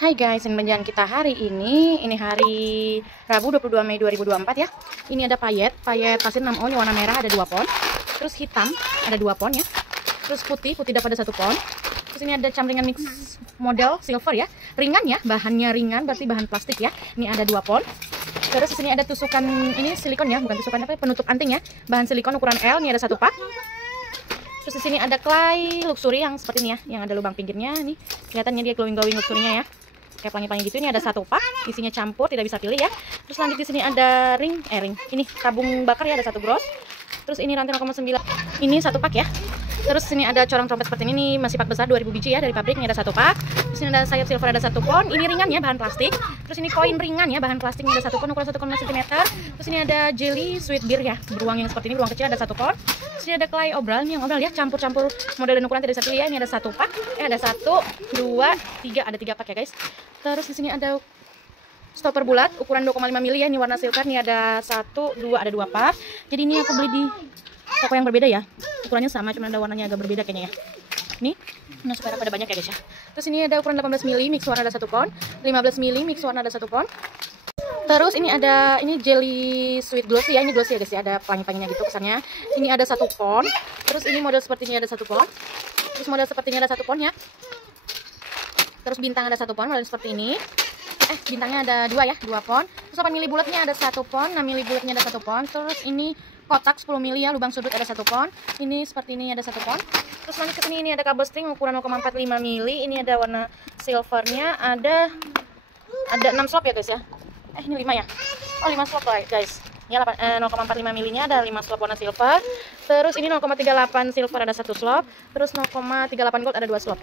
Hai guys, belanjaan kita hari ini hari Rabu 22 Mei 2024 ya. Ini ada payet pasir 6 on yang warna merah ada 2 pon. Terus hitam ada 2 pon ya. Terus putih dapat ada 1 pon. Terus ini ada camringan mix model silver ya. Ringan ya, bahannya ringan berarti bahan plastik ya. Ini ada 2 pon. Terus di sini ada tusukan ini silikon ya, bukan tusukan apa, penutup anting ya. Bahan silikon ukuran L, ini ada 1 pak. Terus di sini ada clay luxury yang seperti ini ya, yang ada lubang pinggirnya nih. Kelihatannya dia glowing luxurinya ya. Kayak pelangi-pelangi gitu. Ini ada 1 pak, isinya campur, tidak bisa pilih ya. Terus lanjut di sini ada ring. Ini tabung bakar ya, ada 1 gros. Terus ini rantai 0,9. Ini 1 pak ya. Terus sini ada corong trompet seperti ini, masih pak besar 2000 biji ya dari pabrik. Ini ada 1 pak. Terus ini ada sayap silver ada 1 pon. Ini ringan ya, bahan plastik. Terus ini koin ringan ya, bahan plastik. Ini ada 1 pon ukuran 1,5 cm. Terus ini ada jelly sweet beer ya, beruang yang seperti ini, beruang kecil ada 1 pon. Terus ini ada clay obral, ini yang obral ya, campur-campur model dan ukuran tidak bisa pilih ya. Ini ada 1 pak. Ada 1, 2, 3, ada 3 pak ya guys. Terus di sini ada stopper bulat ukuran 2,5 mili ya, ini warna silver. Ini ada 1, 2, ada 2 pak. Jadi ini aku beli di toko yang berbeda ya. Ukurannya sama, cuma ada warnanya agak berbeda kayaknya ya. Nih, nah supaya pada banyak ya guys ya. Terus ini ada ukuran 18 mili, mix warna ada 1 pon. 15 mili, mix warna ada 1 pon. Terus ini ada jelly sweet glossy ya, ini glossy ya guys ya, ada pelangi-pelanginya gitu kesannya. Ini ada 1 pon. Terus ini model seperti ini ada 1 pon. Terus model seperti ini ada 1 pon ya. Terus bintang ada 1 pon, model seperti ini. Bintangnya ada 2 ya, 2 pon. Terus 8 mili bulatnya ada 1 pon, 6 mili bulatnya ada 1 pon. Terus ini kotak 10 mili ya, lubang sudut ada 1 pon. Ini seperti ini ada 1 pon. Terus lanjut ke sini, ini ada kabel string ukuran 0,45 mili. Ini ada warna silvernya, ada 6 slot ya guys ya. Ini 5 ya. Oh, 5 slot guys. Ya 0,45 milinya ada 5 slot warna silver. Terus ini 0,38 silver ada 1 slot. Terus 0,38 gold ada 2 slot.